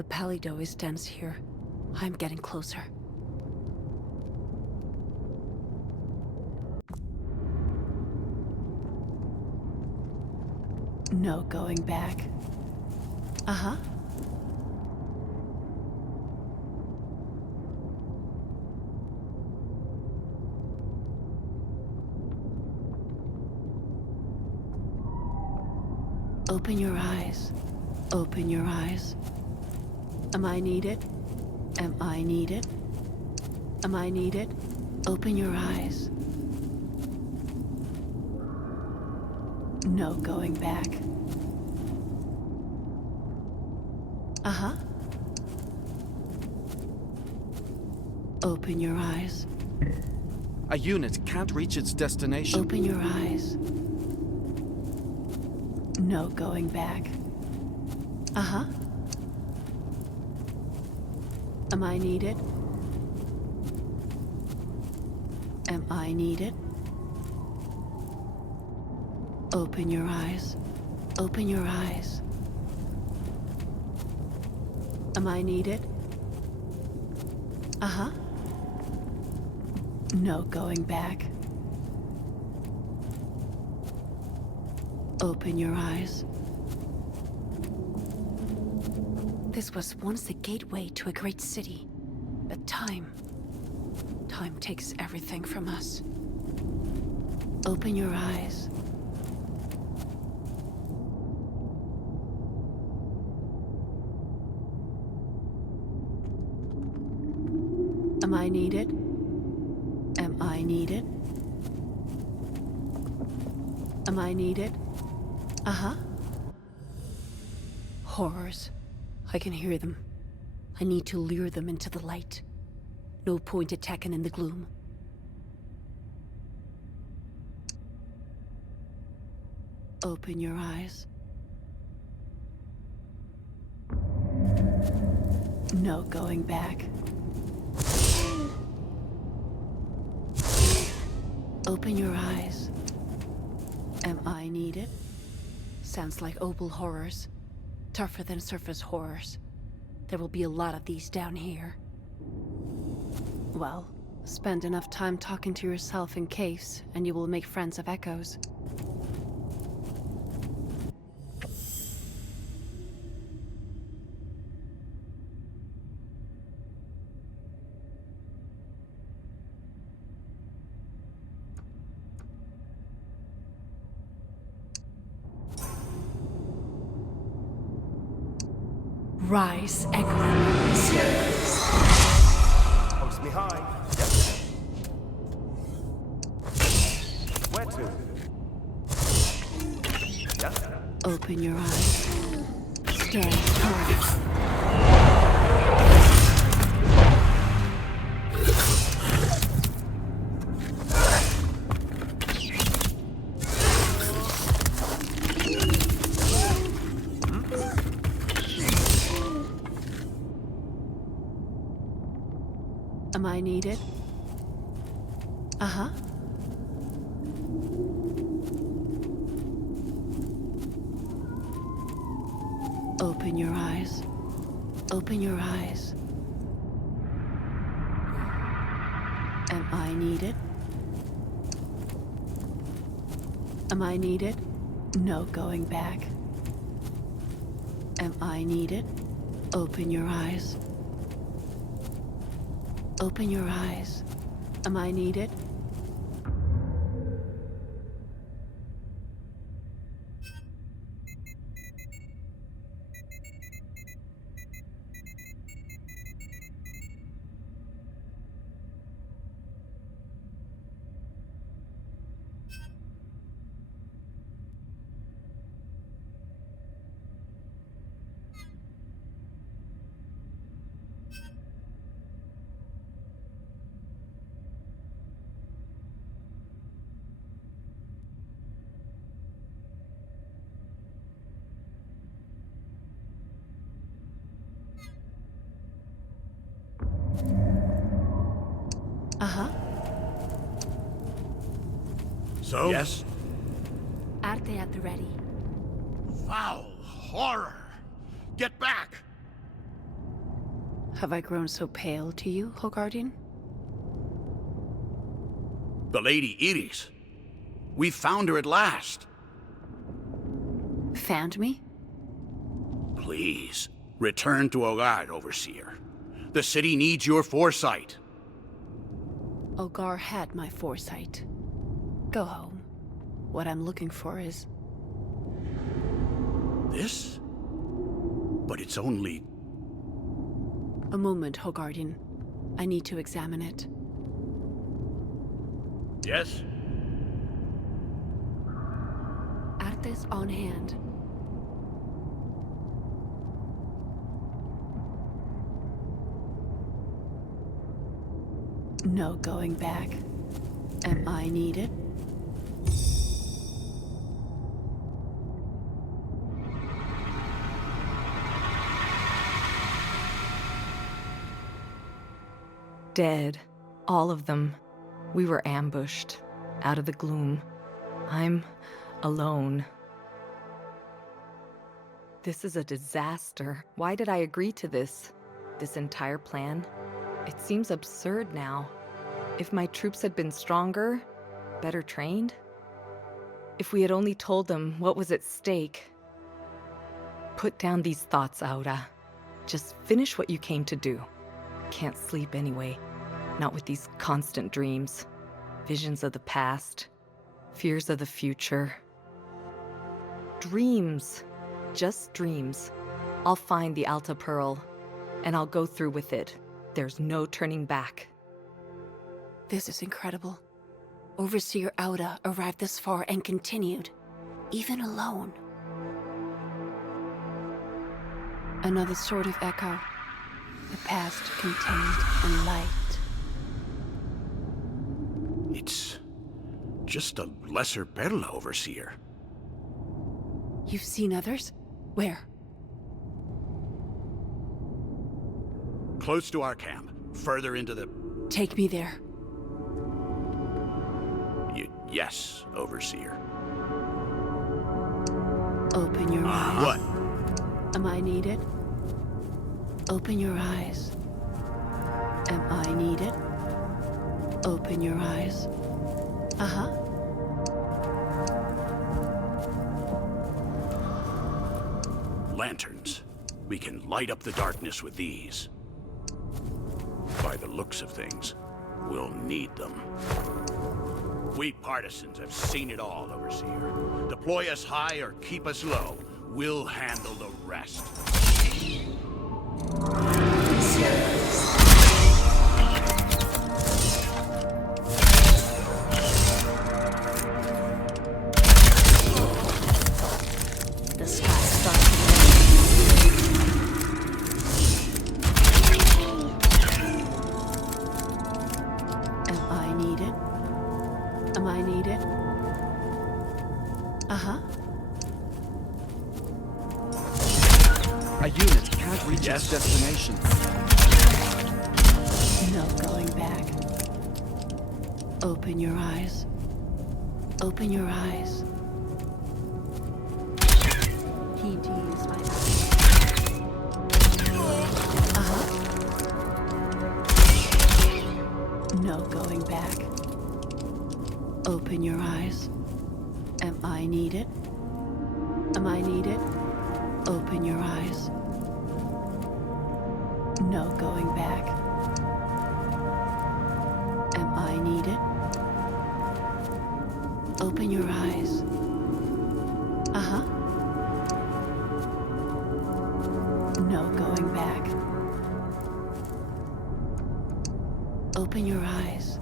The palido is dense here. I'm getting closer. No going back. Uh-huh. Open your eyes. Open your eyes. Am I needed? Am I needed? Am I needed? Open your eyes. No going back. Uh-huh. Open your eyes. A unit can't reach its destination. Open your eyes. No going back. Uh-huh. Am I needed? Am I needed? Open your eyes. Open your eyes. Am I needed? Uh-huh. No going back. Open your eyes. This was once a gateway to a great city, but time takes everything from us. Open your eyes. Am I needed? Am I needed? Am I needed? Uh-huh. Horrors. I can hear them. I need to lure them into the light. No point attacking in the gloom. Open your eyes. No going back. Open your eyes. Am I needed? Sounds like opal horrors. Tougher than surface horrors. There will be a lot of these down here. Well, spend enough time talking to yourself in caves, and you will make friends of echoes. Rise, echoes. Post me high. Yep. Where to? Yep. Open your eyes. Stand tall. Am I needed? Uh-huh. Open your eyes. Open your eyes. Am I needed? Am I needed? No going back. Am I needed? Open your eyes. Open your eyes. Am I needed? Uh-huh. So? Yes. Arte at the ready. Foul horror! Get back! Have I grown so pale to you, Hogardian? The Lady Iris. We found her at last. Found me? Please, return to Ogard, Overseer. The city needs your foresight. Ogar had my foresight. Go home. What I'm looking for is... This? But it's only... A moment, Hogardian. I need to examine it. Yes? Artes on hand. No going back. Am I needed? Dead. All of them. We were ambushed. Out of the gloom. I'm alone. This is a disaster. Why did I agree to this? This entire plan? It seems absurd now. If my troops had been stronger, better trained? If we had only told them what was at stake. Put down these thoughts, Aura. Just finish what you came to do. Can't sleep anyway. Not with these constant dreams. Visions of the past. Fears of the future. Dreams. Just dreams. I'll find the Alta Pearl, and I'll go through with it. There's no turning back. This is incredible. Overseer Auda arrived this far and continued, even alone. Another sort of echo. The past contained in light. It's... just a lesser Perla, Overseer. You've seen others? Where? Close to our camp. Further into the... Take me there. Yes, Overseer. Open your eyes. What? Am I needed? Open your eyes. Am I needed? Open your eyes. Uh-huh. Lanterns. We can light up the darkness with these. By the looks of things, we'll need them. We partisans have seen it all, Overseer. Deploy us high or keep us low. We'll handle the rest. The sky starts. Am I needed? Am I needed? Uh-huh. A unit can't reach its destination. No going back. Open your eyes. Open your eyes. He teased my eyes. Uh-huh. No going back. Open your eyes. Am I needed? Am I needed? Open your eyes. No going back. Am I needed? Open your eyes. Uh-huh. No going back. Open your eyes.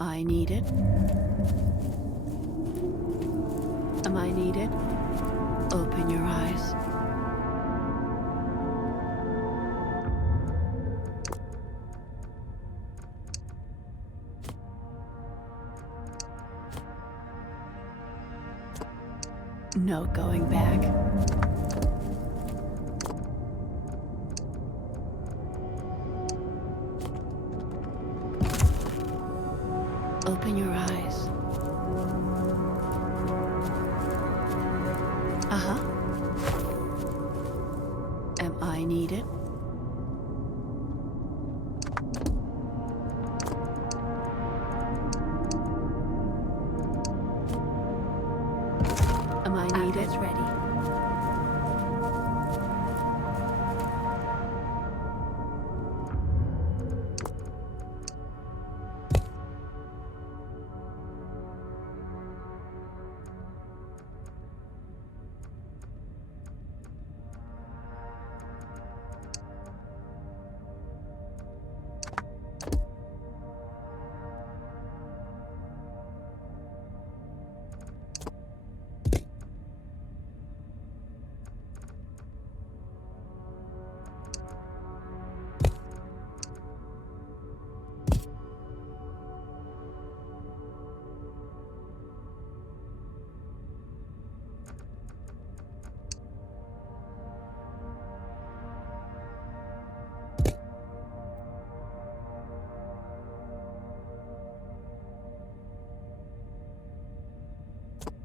Am I needed? Am I needed? Open your eyes. No going back. Open your eyes. Uh-huh. Am I needed? Am I needed? Actors ready.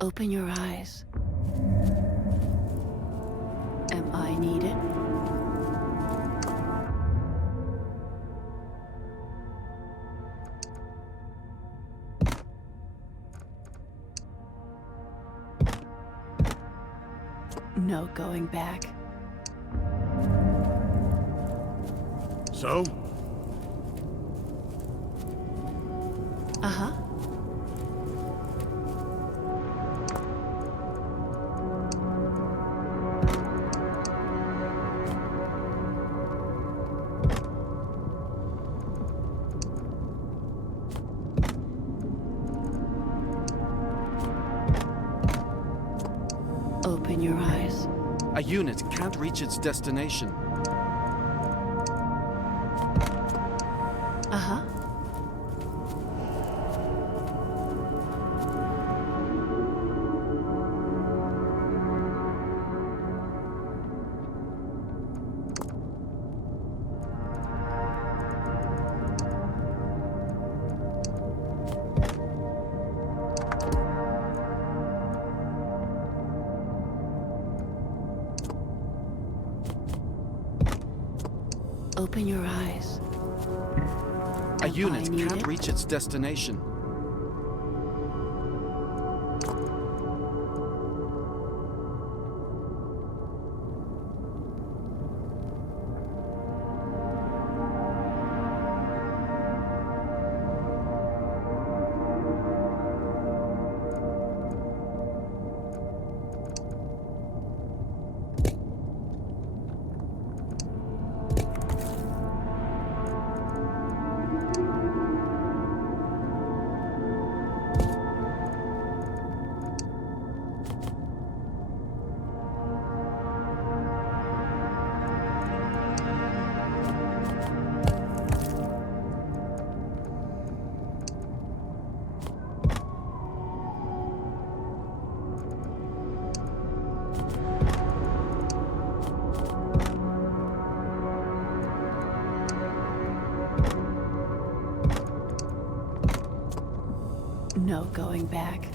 Open your eyes. Am I needed? No going back. So? Uh-huh. Open your eyes. A unit can't reach its destination. Uh-huh. Open your eyes. A Am unit I needed? can't reach its destination. No going back.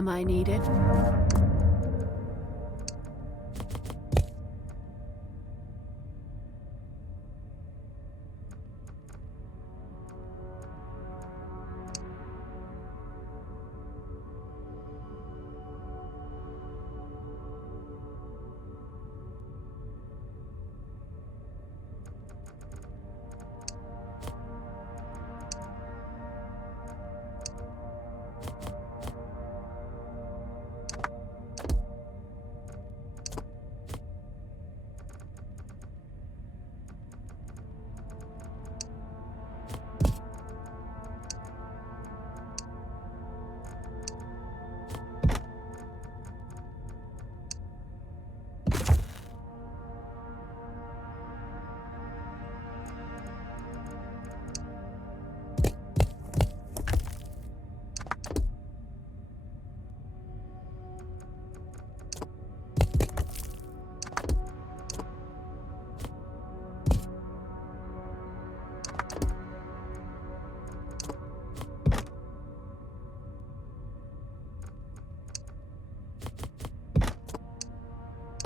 Am I needed?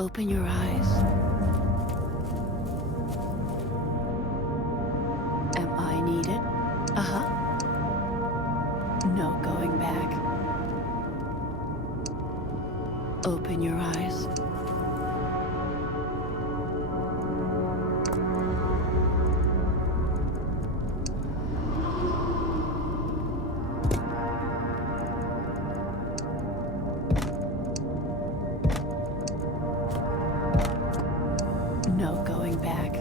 Open your eyes. Am I needed? Uh-huh. No going back. Open your eyes. No going back.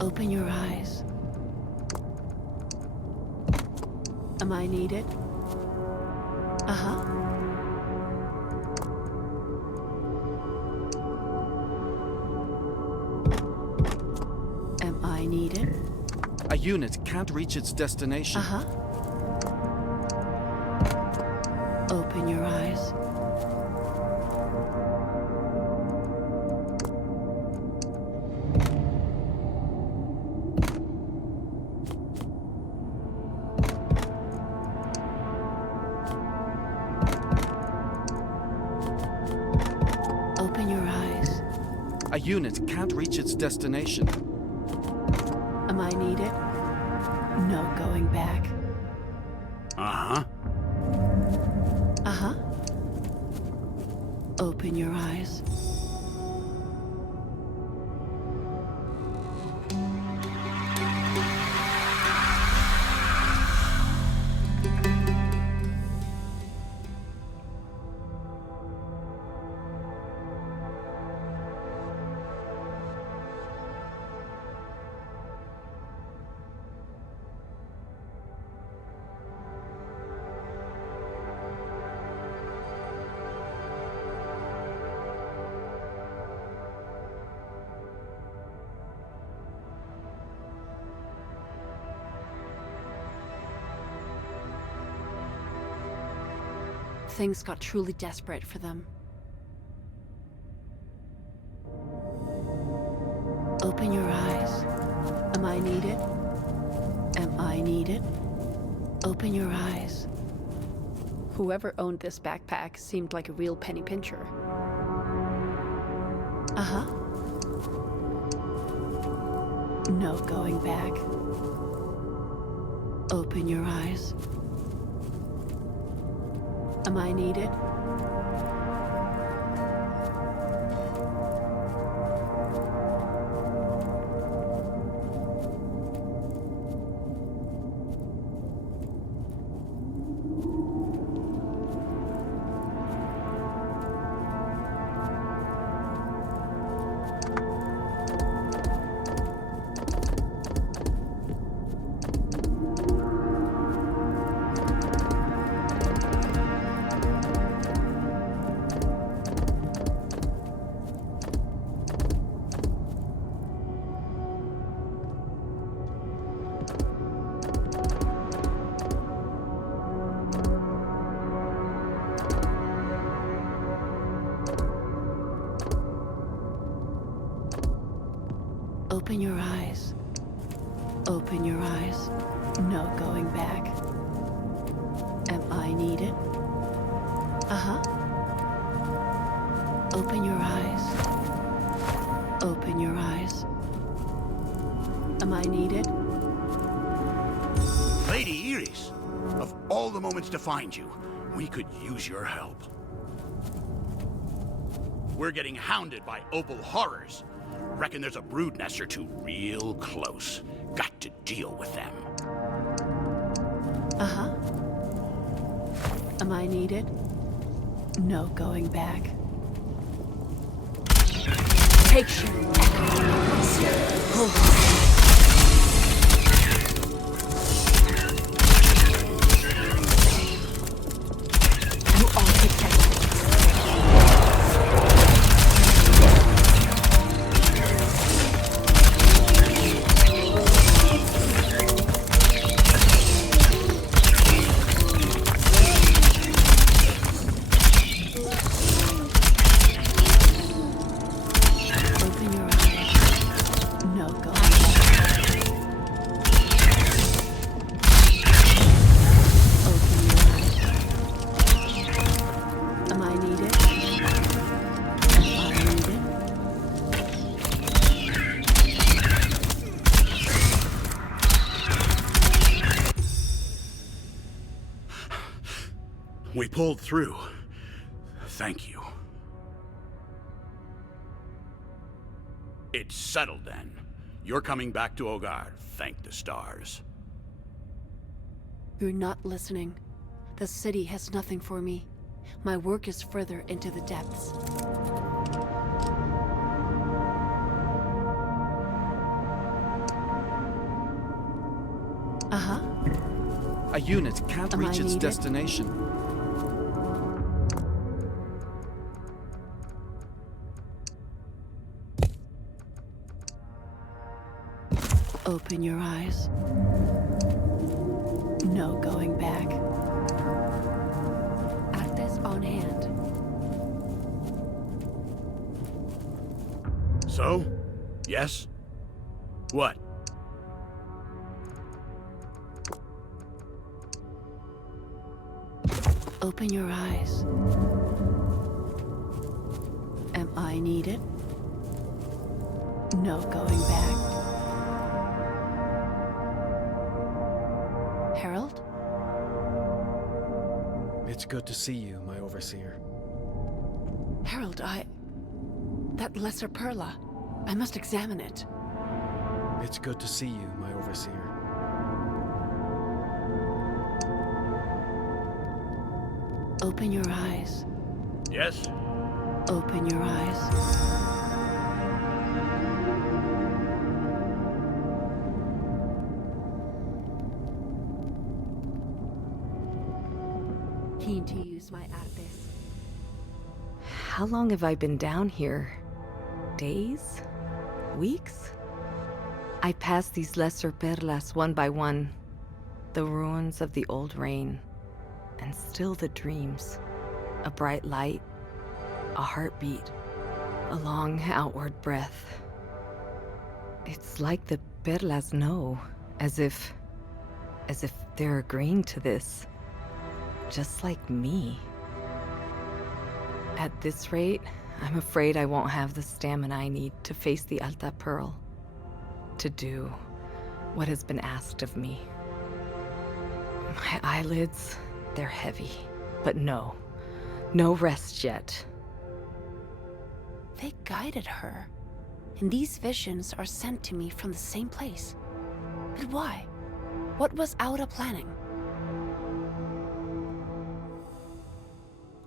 Open your eyes. Am I needed? Uh-huh. Am I needed? A unit can't reach its destination. Uh-huh. Open your eyes. Open your eyes. A unit can't reach its destination. Am I needed? No going back. Uh-huh. Uh-huh. Open your eyes. Things got truly desperate for them. Open your eyes. Am I needed? Am I needed? Open your eyes. Whoever owned this backpack seemed like a real penny pincher. Uh-huh. No going back. Open your eyes. Am I needed? Open your eyes. Open your eyes. No going back. Am I needed? Uh-huh. Open your eyes. Open your eyes. Am I needed? Lady Iris, of all the moments to find you, we could use your help. We're getting hounded by opal horrors. Reckon there's a brood nest or two real close. Got to deal with them. Uh-huh. Am I needed? No going back. Take shit. You are protected. Open your eyes. No going back. Open your eyes. Am I needed? Am I needed? We pulled through. Thank you. It's settled then. You're coming back to Ogar, thank the stars. You're not listening. The city has nothing for me. My work is further into the depths. Uh-huh. A unit can't Am I reach its needed? destination. Open your eyes. No going back. Artes on hand. So? Yes? What? Open your eyes. Am I needed? No going back. Harold? It's good to see you, my overseer. Harold, that lesser perla. I must examine it. It's good to see you, my overseer. Open your eyes. Yes? Open your eyes. Keen to use my artes. How long have I been down here? Days? Weeks? I pass these lesser perlas one by one. The ruins of the old rain. And still the dreams. A bright light. A heartbeat. A long outward breath. It's like the perlas know. As if they're agreeing to this. Just like me. At this rate, I'm afraid I won't have the stamina I need to face the Alta Pearl. To do what has been asked of me. My eyelids, they're heavy. But no rest yet. They guided her. And these visions are sent to me from the same place. But why? What was Auda planning?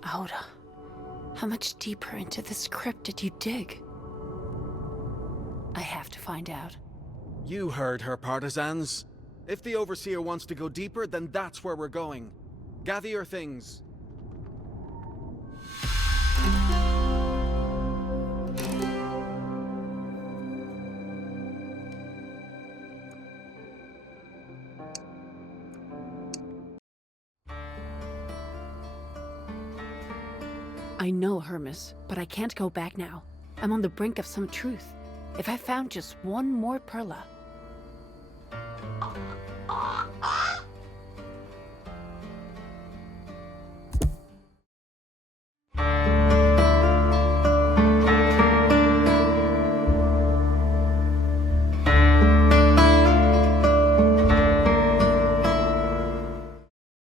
Auda, how much deeper into this crypt did you dig? I have to find out. You heard her, partisans. If the overseer wants to go deeper, then that's where we're going. Gather your things. I know, Hermes, but I can't go back now. I'm on the brink of some truth. If I found just one more perla,